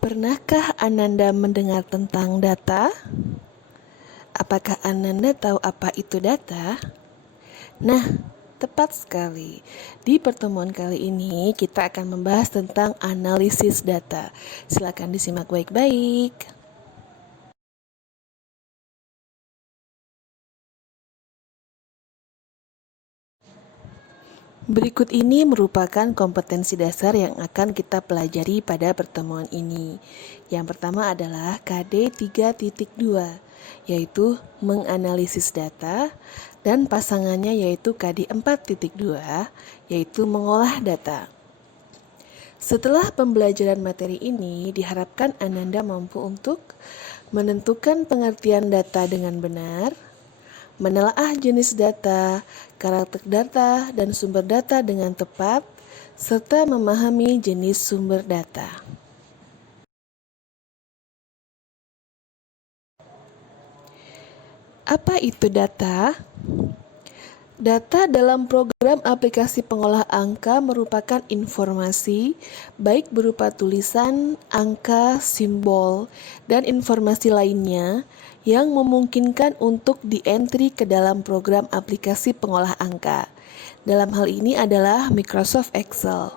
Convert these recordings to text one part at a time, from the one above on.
Pernahkah Ananda mendengar tentang data? Apakah Ananda tahu apa itu data? Nah, tepat sekali. Di pertemuan kali ini kita akan membahas tentang analisis data. Silakan disimak baik-baik. Berikut ini merupakan kompetensi dasar yang akan kita pelajari pada pertemuan ini. Yang pertama adalah KD 3.2, yaitu menganalisis data, dan pasangannya yaitu KD 4.2, yaitu mengolah data. Setelah pembelajaran materi ini, diharapkan Ananda mampu untuk menentukan pengertian data dengan benar, menelaah jenis data, karakter data, dan sumber data dengan tepat, serta memahami jenis sumber data. Apa itu data? Data dalam program aplikasi pengolah angka merupakan informasi, baik berupa tulisan, angka, simbol, dan informasi lainnya yang memungkinkan untuk di-entry ke dalam program aplikasi pengolah angka. Dalam hal ini adalah Microsoft Excel.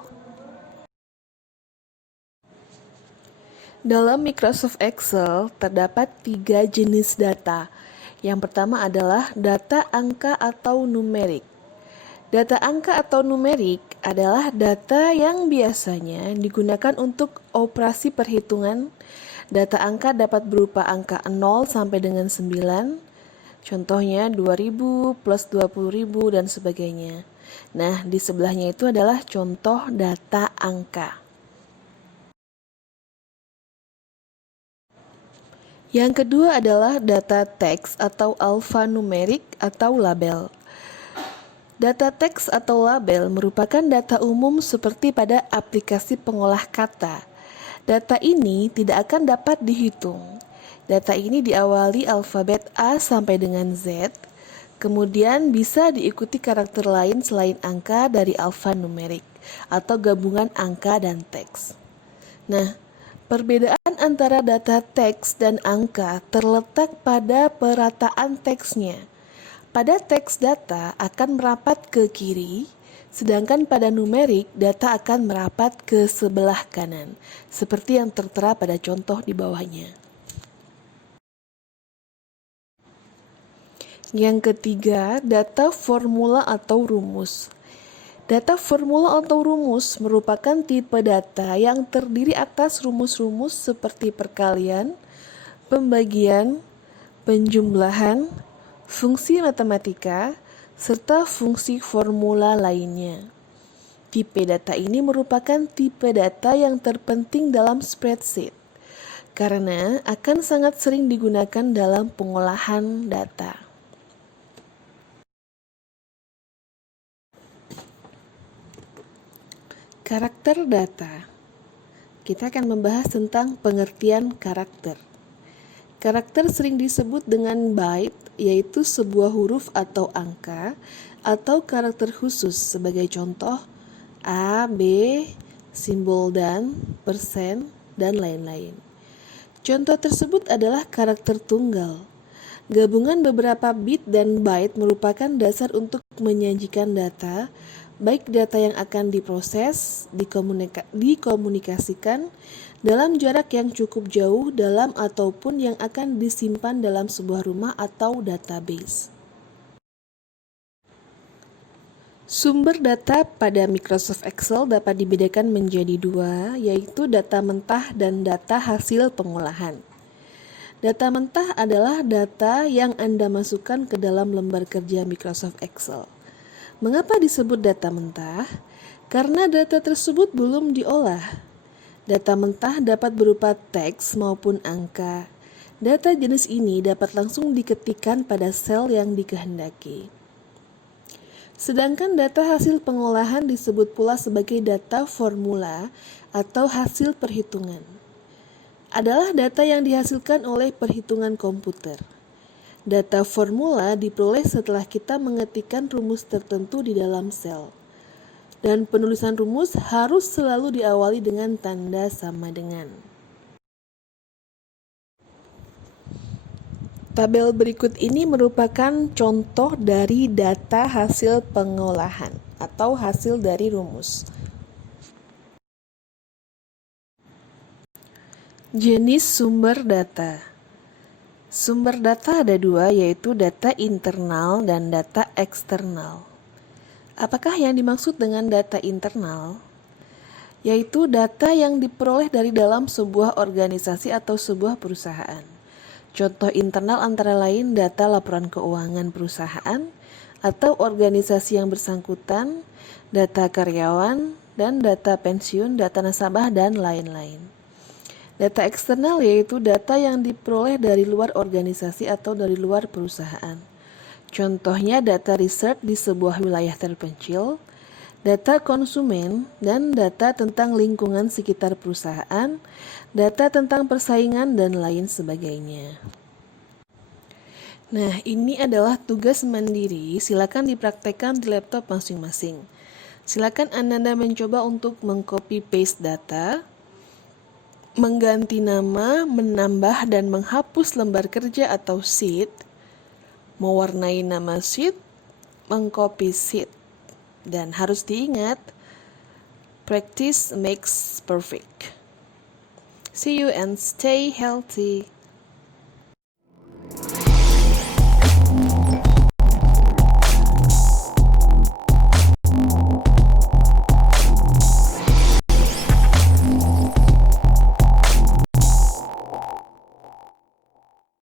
Dalam Microsoft Excel terdapat 3 jenis data. Yang pertama adalah data angka atau numerik. Data angka atau numerik adalah data yang biasanya digunakan untuk operasi perhitungan. Data angka dapat berupa angka 0 sampai dengan 9, contohnya 2000 plus 20.000 dan sebagainya. Nah, di sebelahnya itu adalah contoh data angka. Yang kedua adalah data teks atau alfanumerik atau label. Data teks atau label merupakan data umum seperti pada aplikasi pengolah kata. Data ini tidak akan dapat dihitung. Data ini diawali alfabet A sampai dengan Z, kemudian bisa diikuti karakter lain selain angka dari alfanumerik atau gabungan angka dan teks. Nah, perbedaan antara data teks dan angka terletak pada perataan teksnya. Pada teks data akan merapat ke kiri, sedangkan pada numerik data akan merapat ke sebelah kanan, seperti yang tertera pada contoh di bawahnya. Yang ketiga, data formula atau rumus. Data formula atau rumus merupakan tipe data yang terdiri atas rumus-rumus seperti perkalian, pembagian, penjumlahan, fungsi matematika, serta fungsi formula lainnya. Tipe data ini merupakan tipe data yang terpenting dalam spreadsheet, karena akan sangat sering digunakan dalam pengolahan data. Karakter data. Kita akan membahas tentang pengertian karakter. Karakter sering disebut dengan byte, yaitu sebuah huruf atau angka, atau karakter khusus sebagai contoh A, B, simbol dan, persen, dan lain-lain. Contoh tersebut adalah karakter tunggal. Gabungan beberapa bit dan byte merupakan dasar untuk menyajikan data, baik data yang akan diproses, dikomunikasikan dalam jarak yang cukup jauh dalam ataupun yang akan disimpan dalam sebuah rumah atau database. Sumber data pada Microsoft Excel dapat dibedakan menjadi dua, yaitu data mentah dan data hasil pengolahan. Data mentah adalah data yang Anda masukkan ke dalam lembar kerja Microsoft Excel. Mengapa disebut data mentah? Karena data tersebut belum diolah. Data mentah dapat berupa teks maupun angka. Data jenis ini dapat langsung diketikkan pada sel yang dikehendaki. Sedangkan data hasil pengolahan disebut pula sebagai data formula atau hasil perhitungan. Adalah data yang dihasilkan oleh perhitungan komputer. Data formula diperoleh setelah kita mengetikkan rumus tertentu di dalam sel. Dan penulisan rumus harus selalu diawali dengan tanda sama dengan. Tabel berikut ini merupakan contoh dari data hasil pengolahan atau hasil dari rumus. Jenis sumber data. Sumber data ada dua, yaitu data internal dan data eksternal. Apakah yang dimaksud dengan data internal? Yaitu data yang diperoleh dari dalam sebuah organisasi atau sebuah perusahaan. Contoh internal antara lain data laporan keuangan perusahaan atau organisasi yang bersangkutan, data karyawan, dan data pensiun, data nasabah, dan lain-lain. Data eksternal yaitu data yang diperoleh dari luar organisasi atau dari luar perusahaan. Contohnya data riset di sebuah wilayah terpencil, data konsumen, dan data tentang lingkungan sekitar perusahaan, data tentang persaingan, dan lain sebagainya. Nah, ini adalah tugas mandiri, silakan dipraktekkan di laptop masing-masing. Silakan Anda mencoba untuk mengcopy paste data, mengganti nama, menambah dan menghapus lembar kerja atau sheet, mewarnai nama sheet, mengcopy sheet. Dan harus diingat, practice makes perfect. See you and stay healthy.